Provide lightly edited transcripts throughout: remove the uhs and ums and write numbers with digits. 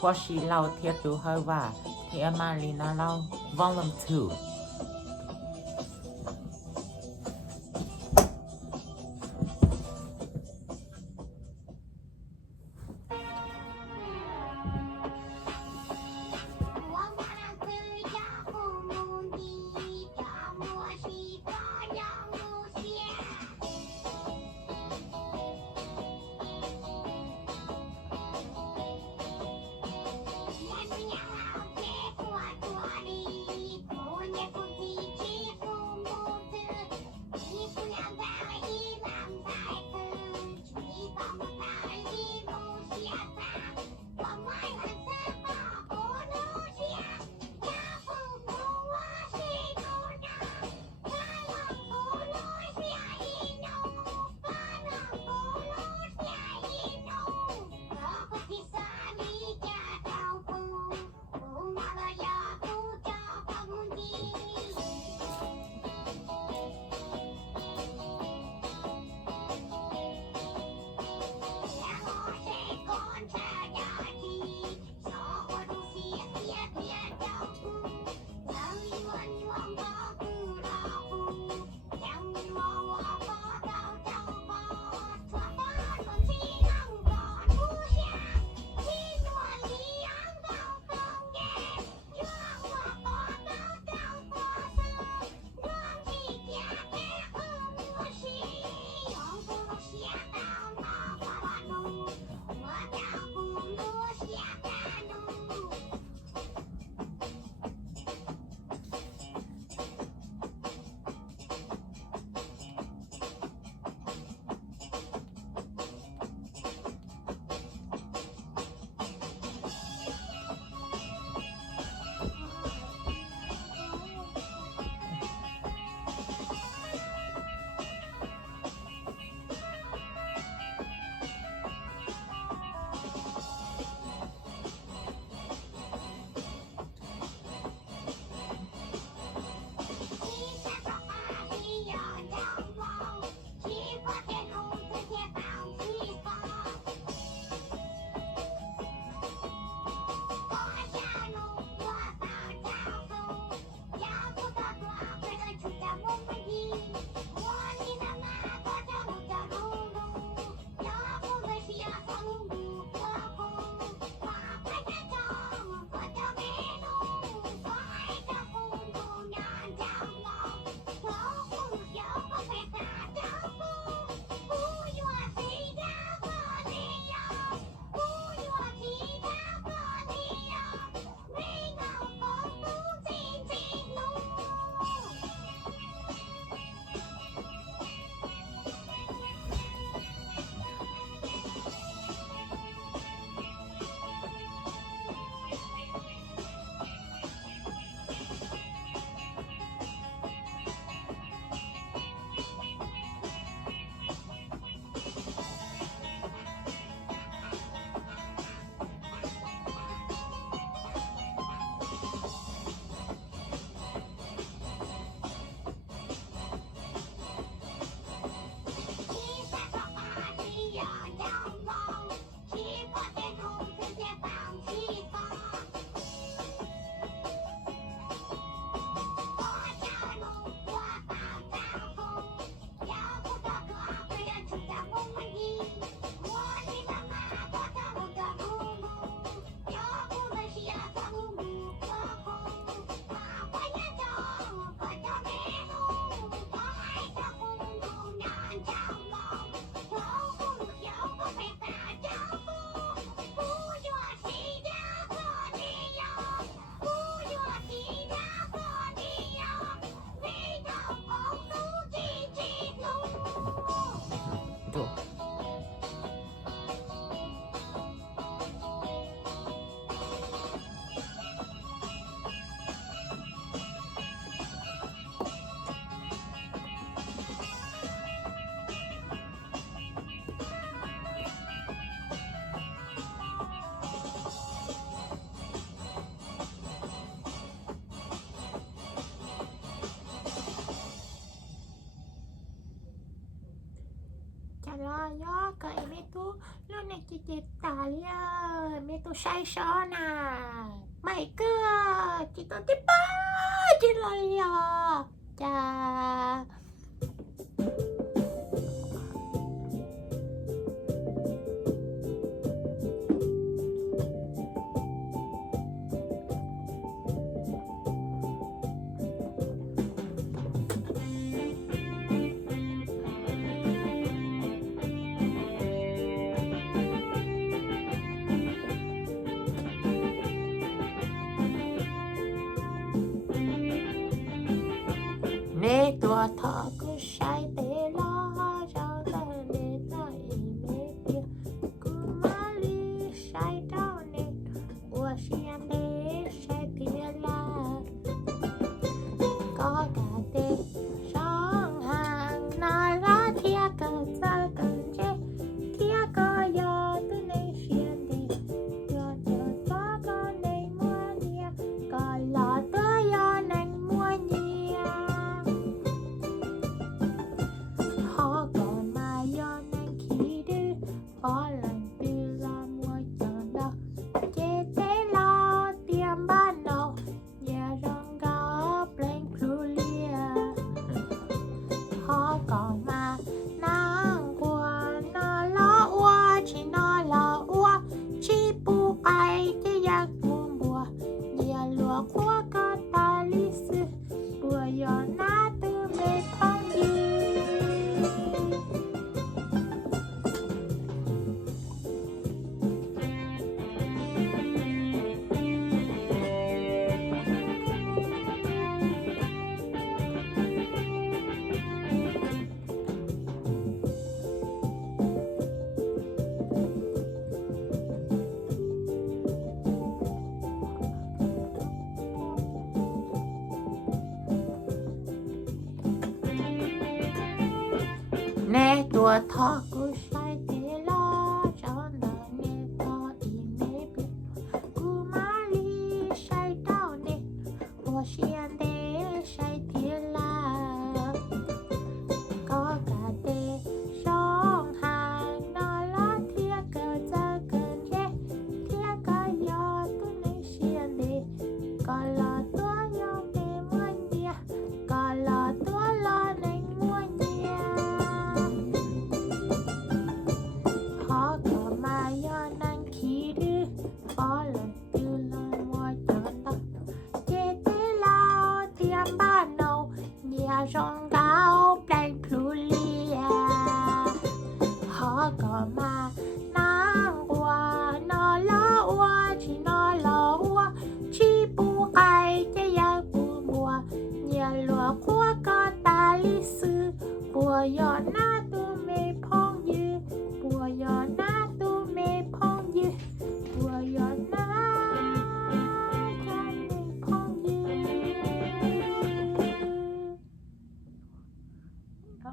พวกชีเล่าเทียบดูให้ว่าเทียมารีนาเล่า Volume 2 gió cây mẹ tu lúc này chị chết tà lia mẹ tu say xó nà mày cứ chị tôi tiếp ba chị lo lia cha nè tua thọ cứ say tê lo cho ta nè ta mẹ tia cứ mà li say đâu nè ua xiên nè say tia la có cả tê song hàng na la thia cờ sa cờ chê thia cờ yo tu nè xiên nè yo yo toa có nè mua nia có lọ tơ yo nè mua nia họ còn mà do năng khí đưa có lần tư lo mua chọn đâu chế tế lo tiêm ban đầu nhà rong gó blank plulia họ còn mà năng qua nó lo ua chỉ nó lo ua chỉ bu ai cái giặc buồn bùa nhà lúa của có ta lý sư bùa gió na tư mê phong gì nè tua thọ cứ say tê lo cho nợ nè to y mẹ biết cứ mà li say đau nè ua xiên đê say thiên la có cả tê song hàng nó lo thia cờ ra cờ chê thia cờ yo tu nè xiên đê có lo tua yo nè mua nia có lo tua lo nè mua nia họ có mà do năng khí đưa có lần tư lo mua chọn đâu chế tế lao tiêm ban đầu nhà rong gáo blank plulia họ có mà năng qua nó lo ua chỉ nó lo ua chỉ bu ai cái giặc bu bùa nhà lúa của có ta lý sư bùa gió na tu mê phong dư bùa gió na tu mê phong dư bùa gió na cha mê phong dư đó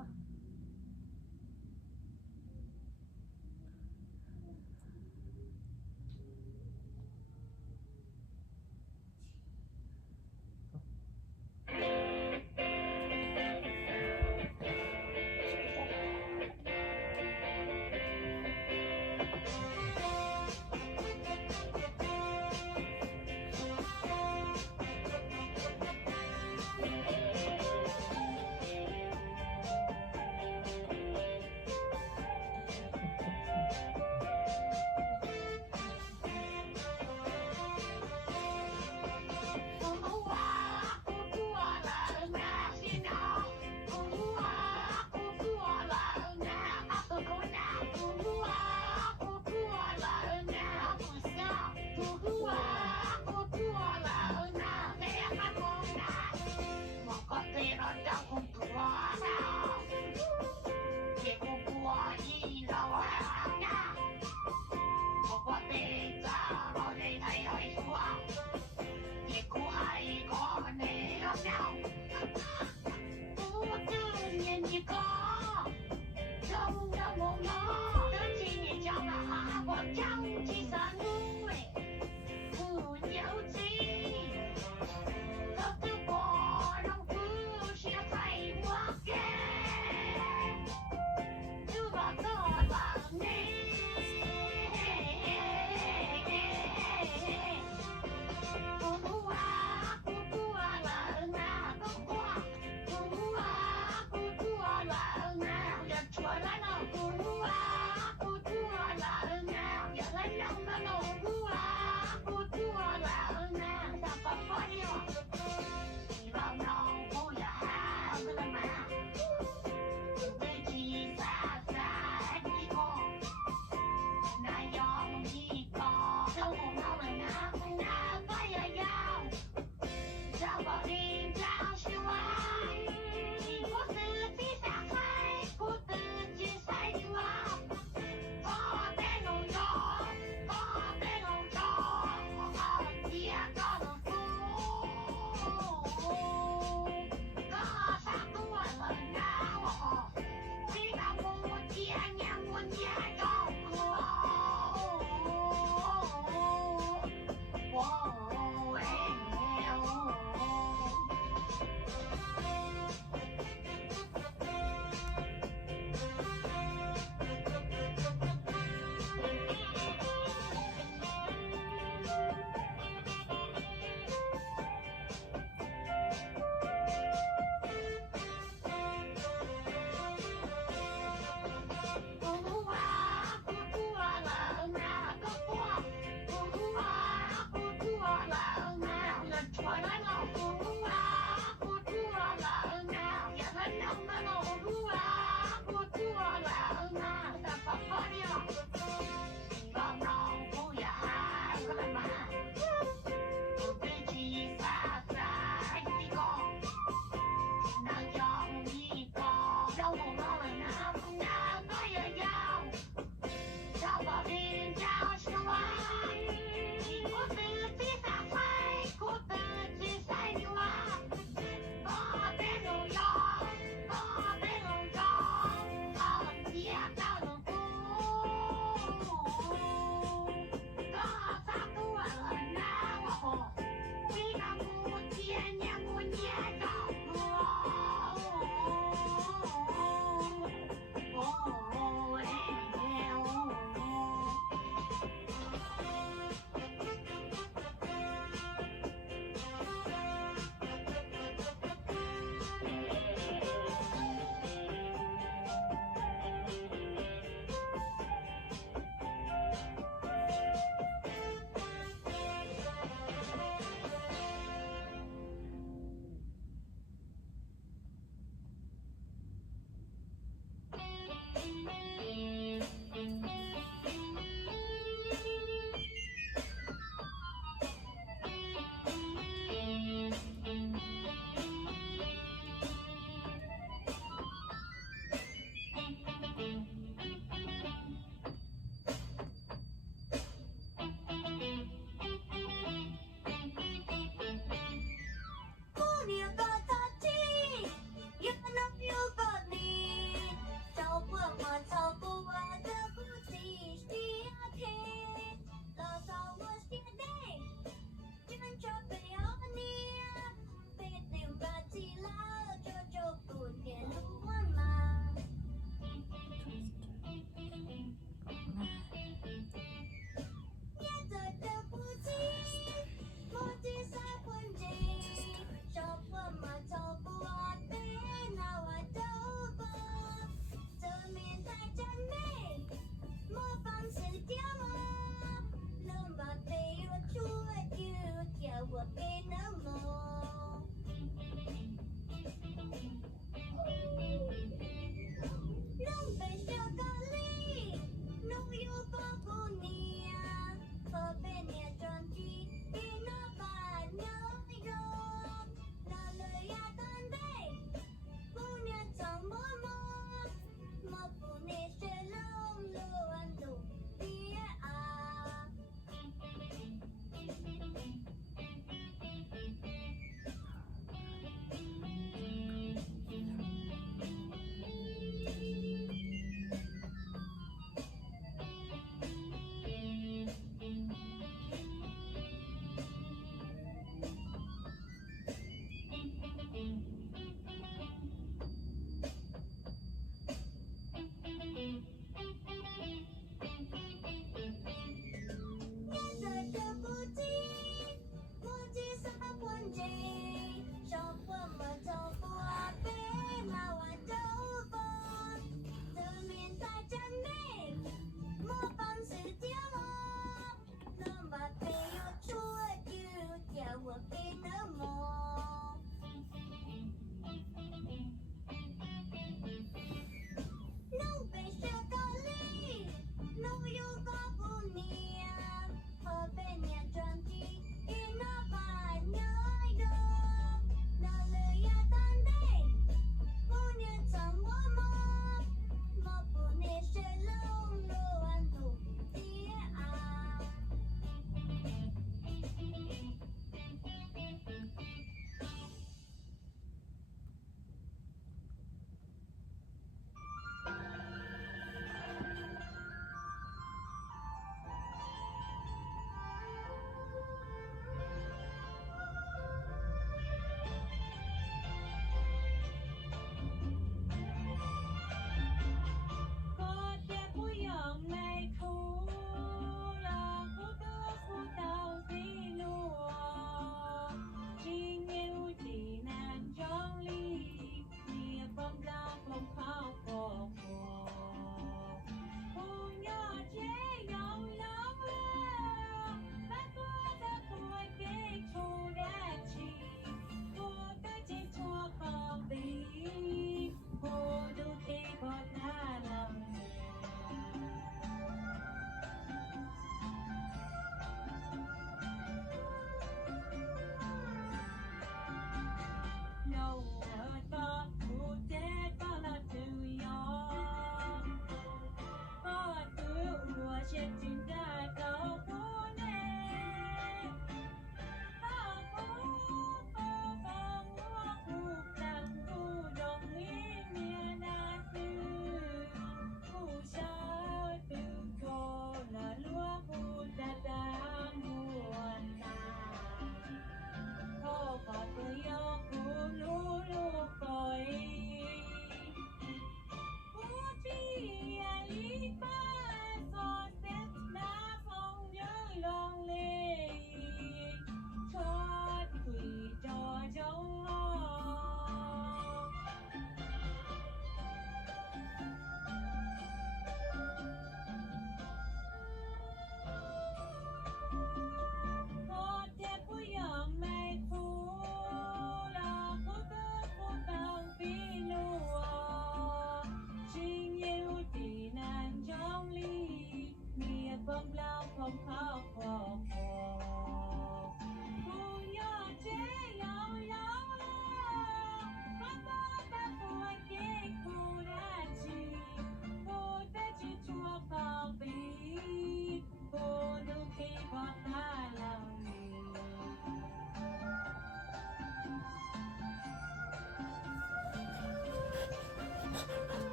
gió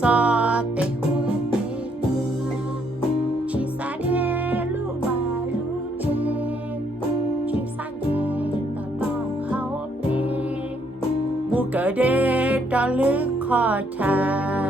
gió tê hùa tê hùa chỉ xa đê lũ bà lũ chê chỉ xa nhảy tờ tòng hậu bê bu cờ đê đó lứ khó chà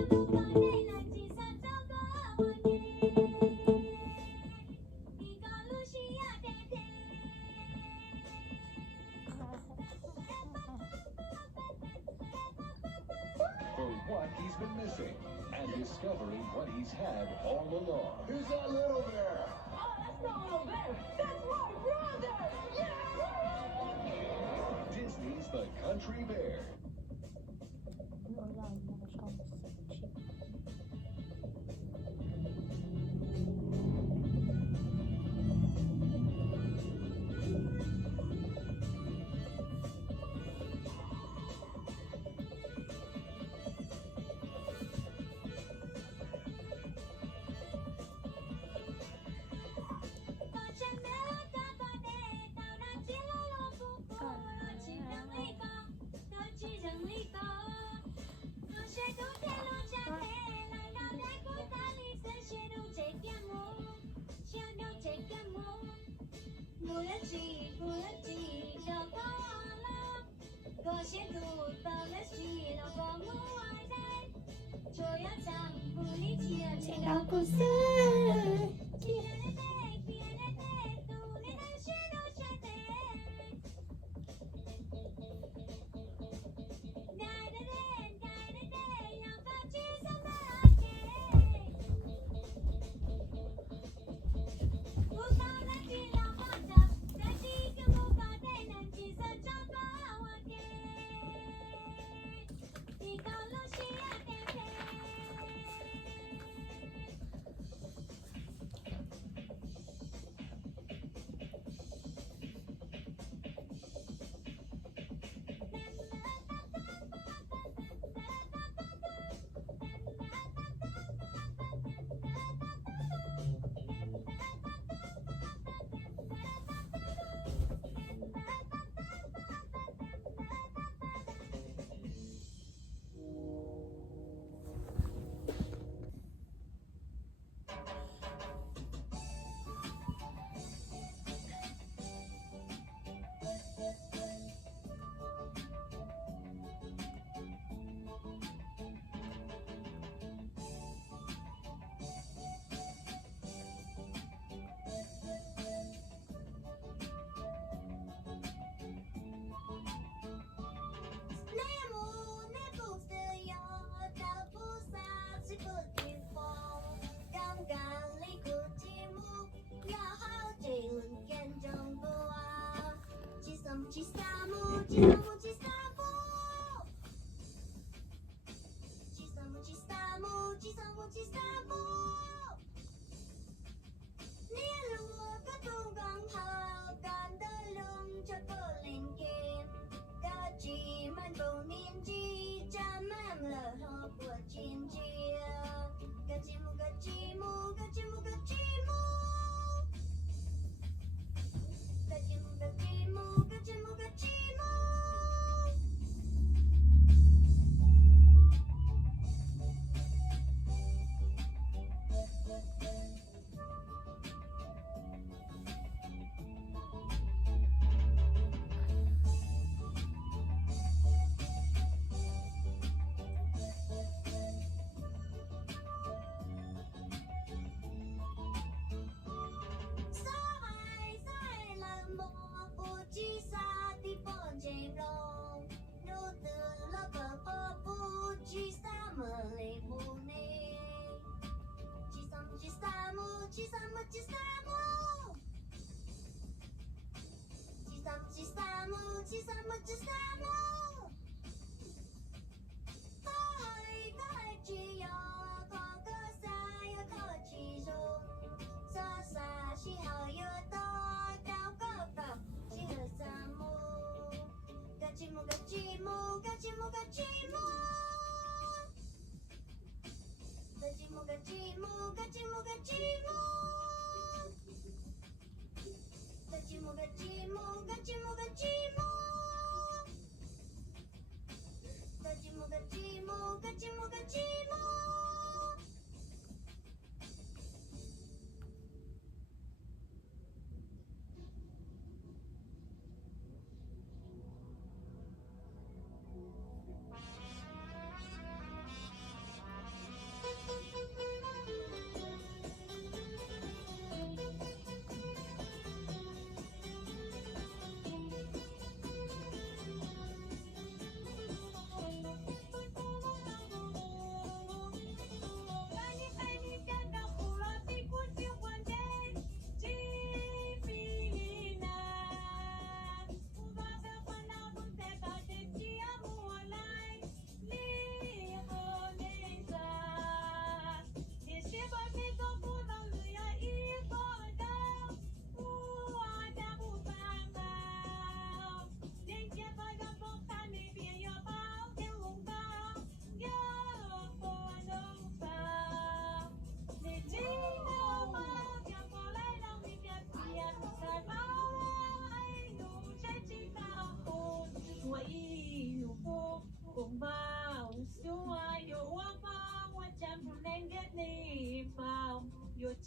What he's been missing and discovering what he's had all along. Who's that little bear? Oh, that's not little bear. That's my brother. Yeah! Disney's The Country Bear.这个故事。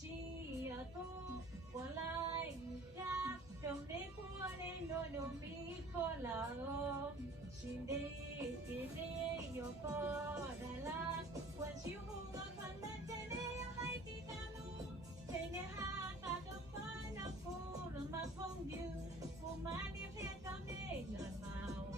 chi tu qua lại ra trong đêm qua đêm nỗi niềm bi khó là xin đi thì đi yo có đã là quan chiếu hùng ở phần đất trên đây hay khi ta lu thế nên ha ta đâu phải là phụ mà không như phụ mà đi theo trong đây ngàn màu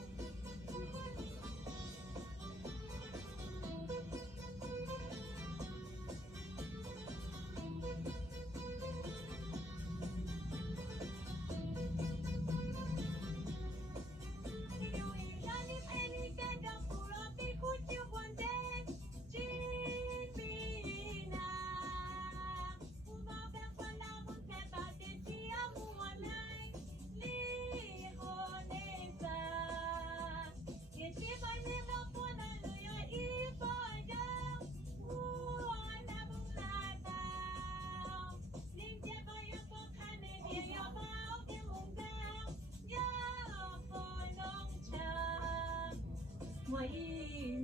ngoài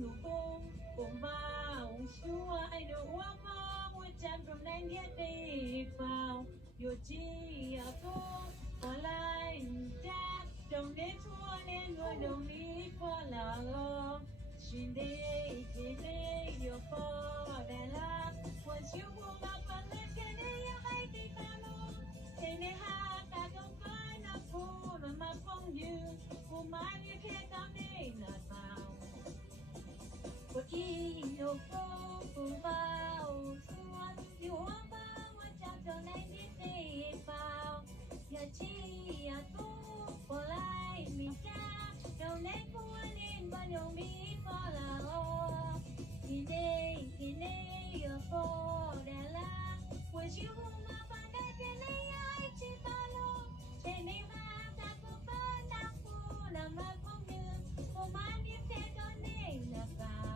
nụ cung cùng bao chúa ai đồ hoa mơ mỗi trăm trong này nghĩa đi vào dù chi ở cung ở lại cha trong đêm chúa nên nuôi đồng ý qua là xin đi chỉ đi dù có đại la quan chiếu buông bao phần lên cái này hay đi ta luôn thế nên ha ta không phải là phụ mà không như phụ mãi như khi ta đi là vào What you go vào xuân yêu bao mà chào cho này đi về vào giờ chi tu bỏ lại mình cha đầu nét của nên bao nhiêu mi có là thì đây ở phố Đà Lạt quên chiếu mà phản đây cái này ai chỉ ta luôn trên đây mà ta cũng phải nạp phụ làm mà không như cô má đi theo cho nên là vào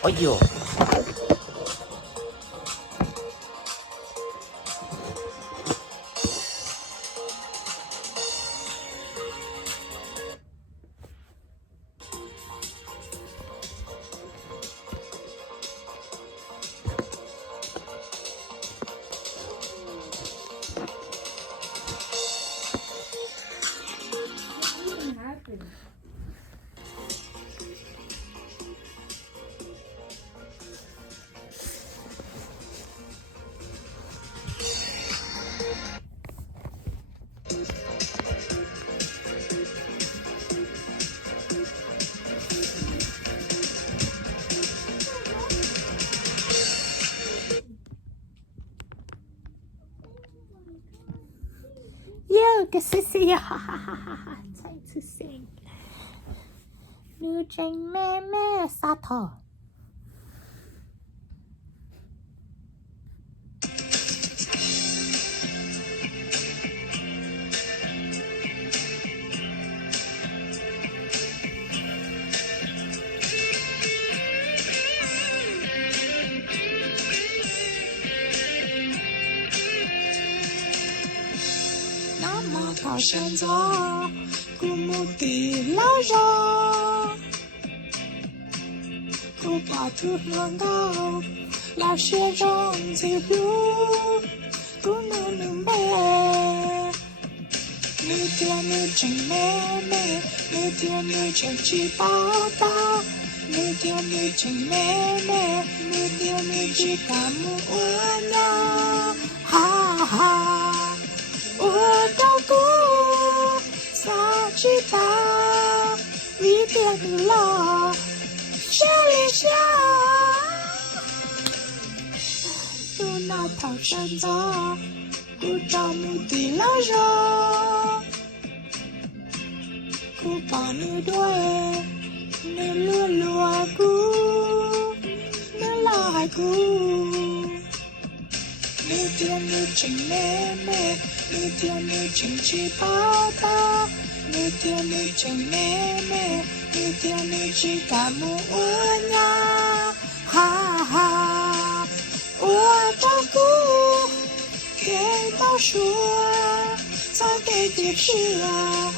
โอ้ยโยthis is time to sing นูใจแม่แม่ซาทอ到现在，古墓地老人，古巴土很高，老些种子路，古努努妹，你爹你真妹妹，你爹你真去报道，你爹你真妹妹，你爹你去干木我呢，哈哈。我到过早知道一点不老这里下努那套山楂，古找木的拉热，古把你对，你噜噜古，你拉海古，你天你请妹妹，你天你请七宝宝，你天你请妹妹，你天你去干木呀，哈哈，我照顾给老鼠，再给鸡吃老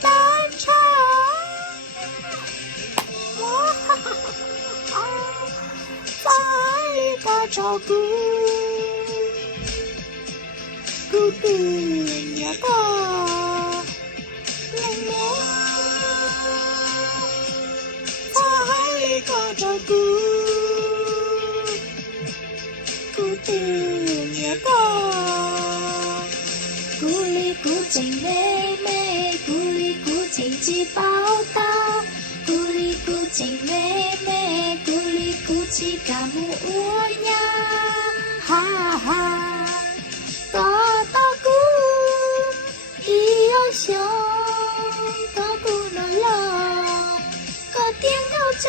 蛋茶，哇哈哈哈，在里个照顾。孤独也个冷漠，在里个照顾，孤独也个，咕哩咕叽妹妹，咕哩咕叽鸡宝大，咕哩咕叽妹妹，咕哩咕叽干木屋呀，哈哈。个大姑，一样熊，个姑那了，个点个钟。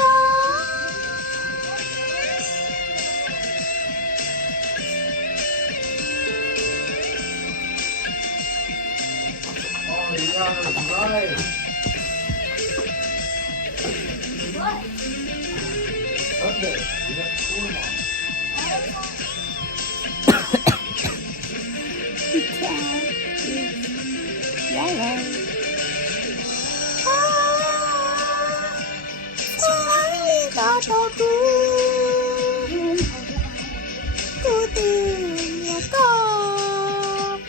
Oh, you got it right. What? Okay, you got to score them all. The cat is yellow. I got a good, good in your car.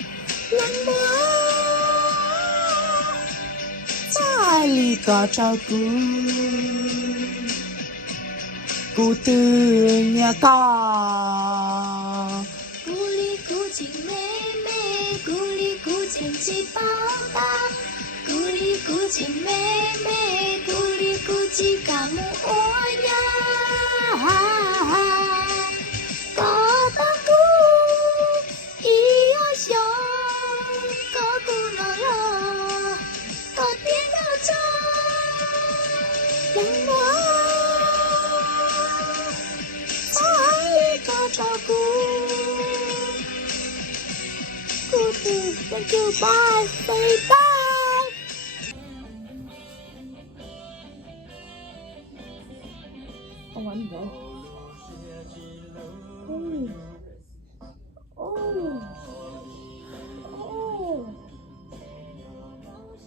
I got a good, good in your car. 咕哩咕叽妹妹，咕哩咕叽鸡宝大，咕哩咕叽妹妹，咕哩咕叽干木屋呀，哈哈，个大姑，一样熊，个姑那了，个点个钟，冷漠，在个照顾。Thank you, bye, say bye. Oh, I'm good.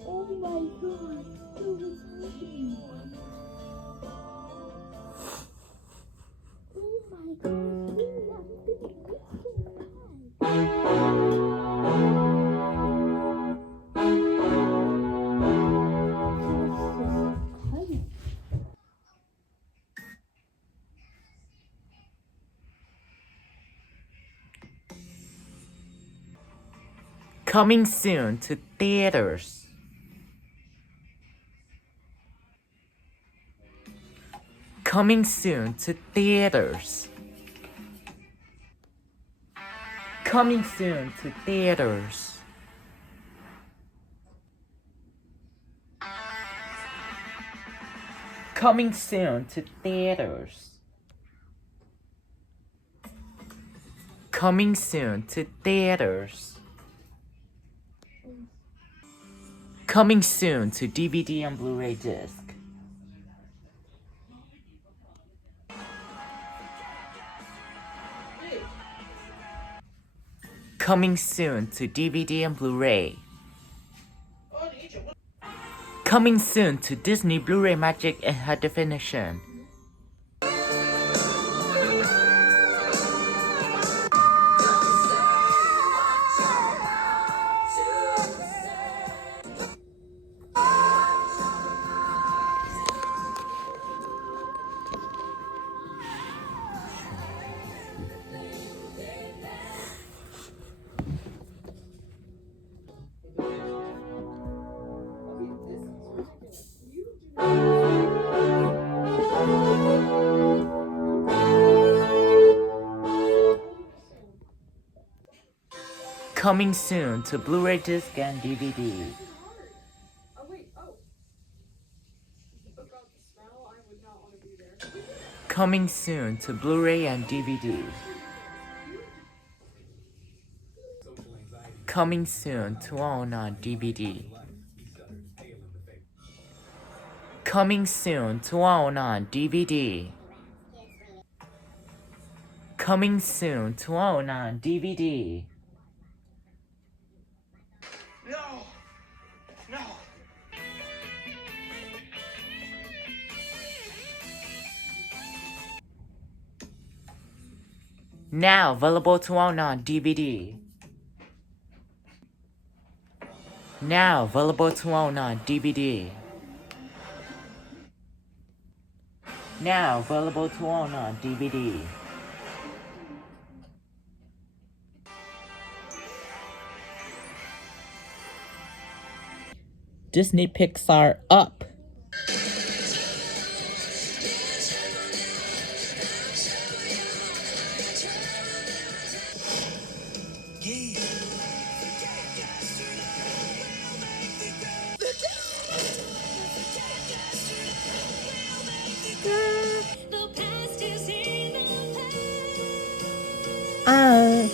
Oh my God, what was happening? Oh my God, Coming soon to theaters. Coming soon to theaters. Coming soon to theaters. Coming soon to theaters. Coming soon to theaters. Coming soon to DVD and Blu-ray disc. Coming soon to DVD and Blu-ray. Coming soon to Disney Blu-ray Magic in high definition. Coming soon to Blu-ray disc and DVD. Oh wait, oh. About the smell, I would not want to be there. Coming soon to Blu-ray and DVD. Coming soon to own on DVD. Coming soon to own on DVD. Coming soon to own on DVD. No! No! Now available to own on DVD. Now available to own on DVD. Now available to own on DVD. Disney Pixar Up. Uh,